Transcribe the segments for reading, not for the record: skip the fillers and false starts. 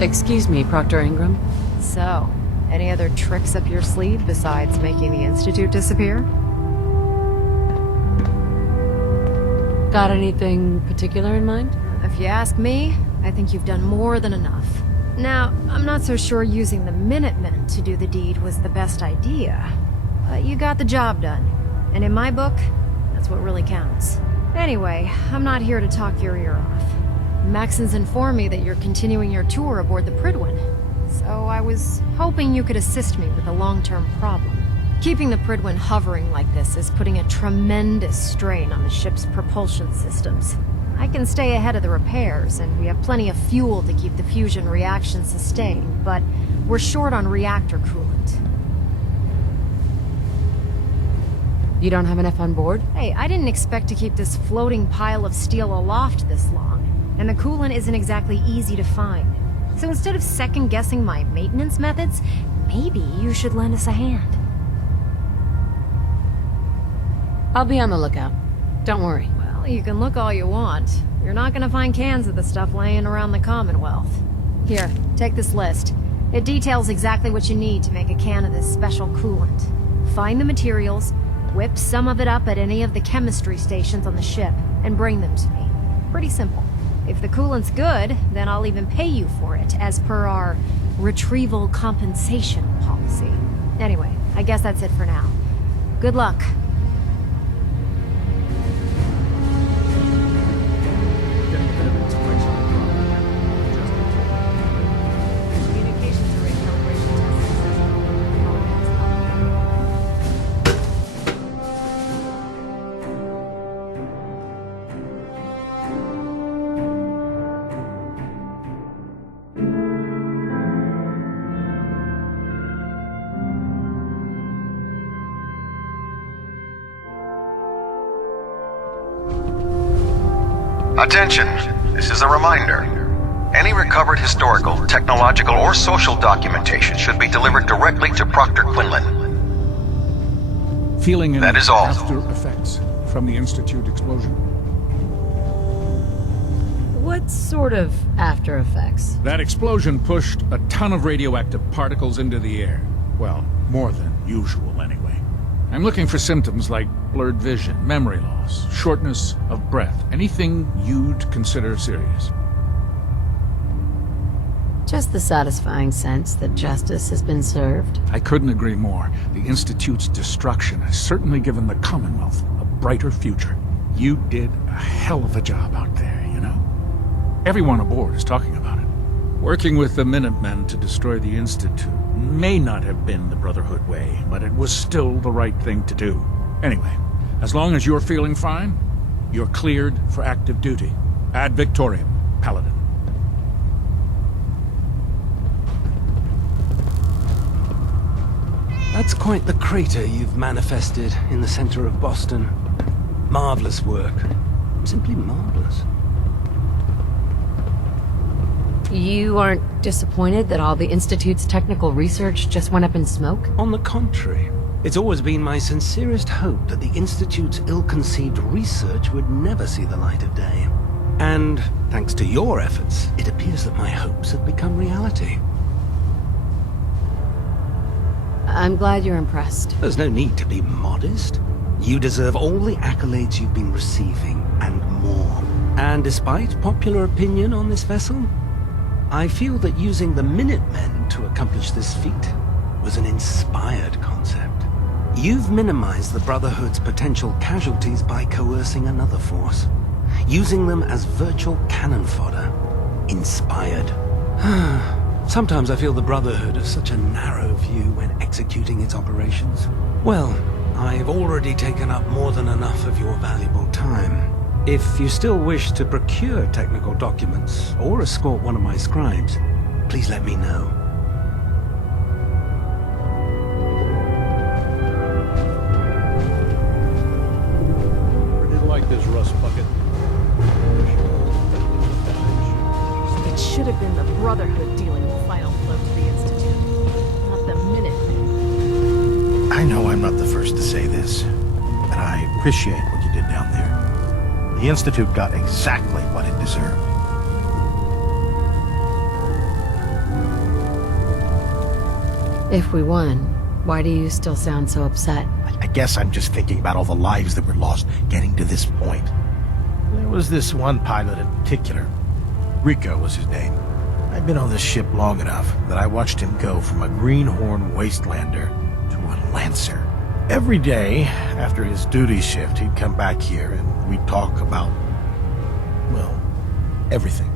Excuse me, Proctor Ingram. So, any other tricks up your sleeve besides making the Institute disappear? Got anything particular in mind? If you ask me, I think you've done more than enough. Now, I'm not so sure using the Minutemen to do the deed was the best idea. But you got the job done. And in my book, that's what really counts. Anyway, I'm not here to talk your ear off. Maxon's informed me that you're continuing your tour aboard the Prydwen. So I was hoping you could assist me with a long-term problem. Keeping the Prydwen hovering like this is putting a tremendous strain on the ship's propulsion systems. I can stay ahead of the repairs, and we have plenty of fuel to keep the fusion reaction sustained, but we're short on reactor coolant. You don't have enough on board? Hey, I didn't expect to keep this floating pile of steel aloft this long, and the coolant isn't exactly easy to find. So instead of second-guessing my maintenance methods, maybe you should lend us a hand. I'll be on the lookout. Don't worry. Well, you can look all you want. You're not gonna find cans of the stuff laying around the Commonwealth. Here, take this list. It details exactly what you need to make a can of this special coolant. Find the materials, whip some of it up at any of the chemistry stations on the ship, and bring them to me. Pretty simple. If the coolant's good, then I'll even pay you for it, as per our retrieval compensation policy. Anyway, I guess that's it for now. Good luck. Attention, this is a reminder. Any recovered historical, technological, or social documentation should be delivered directly to Proctor Quinlan. Feeling any That is all. after effects from the Institute explosion? What sort of after effects? That explosion pushed a ton of radioactive particles into the air. Well, more than usual anyway. I'm looking for symptoms like blurred vision, memory loss, shortness of breath, anything you'd consider serious. Just the satisfying sense that justice has been served. I couldn't agree more. The Institute's destruction has certainly given the Commonwealth a brighter future. You did a hell of a job out there, you know? Everyone aboard is talking about it. Working with the Minutemen to destroy the Institute may not have been the Brotherhood way, but it was still the right thing to do. Anyway, as long as you're feeling fine, you're cleared for active duty. Ad Victoriam, Paladin. That's quite the crater you've manifested in the center of Boston. Marvelous work. Simply marvelous. You aren't disappointed that all the Institute's technical research just went up in smoke? On the contrary, it's always been my sincerest hope that the Institute's ill-conceived research would never see the light of day. And, thanks to your efforts, it appears that my hopes have become reality. I'm glad you're impressed. There's no need to be modest. You deserve all the accolades you've been receiving, and more. And despite popular opinion on this vessel, I feel that using the Minutemen to accomplish this feat was an inspired concept. You've minimized the Brotherhood's potential casualties by coercing another force, using them as virtual cannon fodder. Inspired. Sometimes I feel the Brotherhood has such a narrow view when executing its operations. Well, I've already taken up more than enough of your valuable time. If you still wish to procure technical documents or escort one of my scribes, please let me know. I didn't like this rust bucket. It should have been the Brotherhood dealing the final blow to the Institute, not the Minutemen. I know I'm not the first to say this, but I appreciate what you did down there. The Institute got exactly what it deserved. If we won, why do you still sound so upset? I guess I'm just thinking about all the lives that were lost getting to this point. There was this one pilot in particular. Rico was his name. I'd been on this ship long enough that I watched him go from a greenhorn wastelander to a Lancer. Every day, after his duty shift, he'd come back here and we'd talk about, well, everything.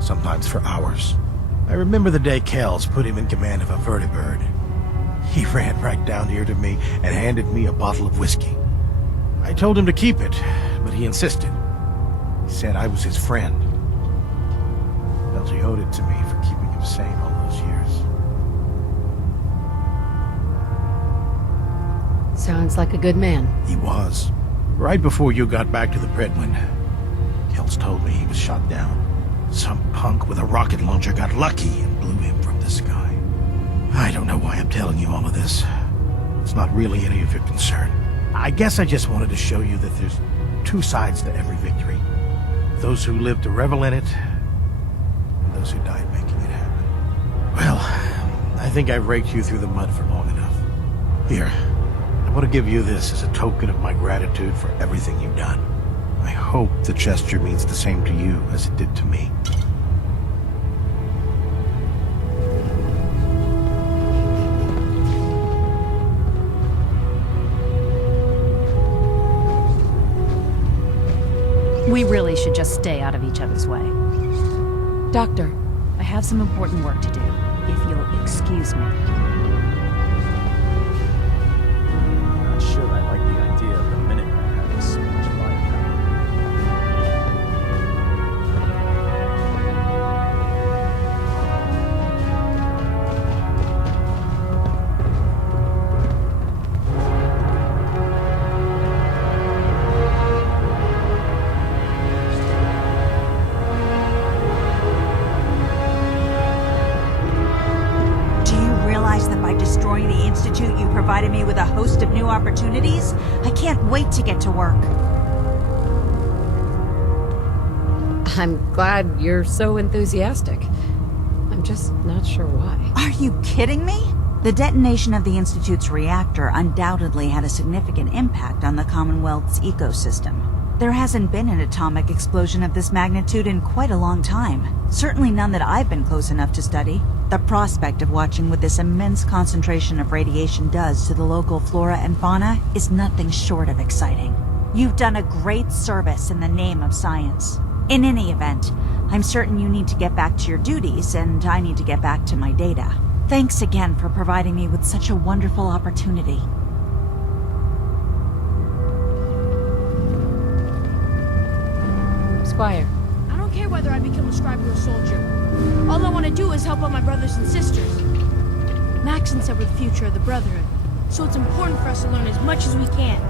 Sometimes for hours. I remember the day Kells put him in command of a vertibird. He ran right down here to me and handed me a bottle of whiskey. I told him to keep it, but he insisted. He said I was his friend. Felt he owed it to me for keeping him sane all those years. Sounds like a good man. He was. Right before you got back to the Prydwen, Kells told me he was shot down. Some punk with a rocket launcher got lucky and blew him from the sky. I don't know why I'm telling you all of this. It's not really any of your concern. I guess I just wanted to show you that there's two sides to every victory. Those who live to revel in it, and those who died making it happen. Well, I think I've raked you through the mud for long enough. Here, I want to give you this as a token of my gratitude for everything you've done. I hope the gesture means the same to you as it did to me. We really should just stay out of each other's way. Doctor, I have some important work to do, if you'll excuse me. Not sure I like the idea of the Minutemen having so much firepower. That by destroying the Institute, you provided me with a host of new opportunities? I can't wait to get to work. I'm glad you're so enthusiastic. I'm just not sure why. Are you kidding me? The detonation of the Institute's reactor undoubtedly had a significant impact on the Commonwealth's ecosystem. There hasn't been an atomic explosion of this magnitude in quite a long time. Certainly none that I've been close enough to study. The prospect of watching what this immense concentration of radiation does to the local flora and fauna is nothing short of exciting. You've done a great service in the name of science. In any event, I'm certain you need to get back to your duties, and I need to get back to my data. Thanks again for providing me with such a wonderful opportunity. Squire. I don't care whether I become a scribe or a soldier. All I want to do is help out my brothers and sisters. Maxon said we're the future of the Brotherhood, so it's important for us to learn as much as we can.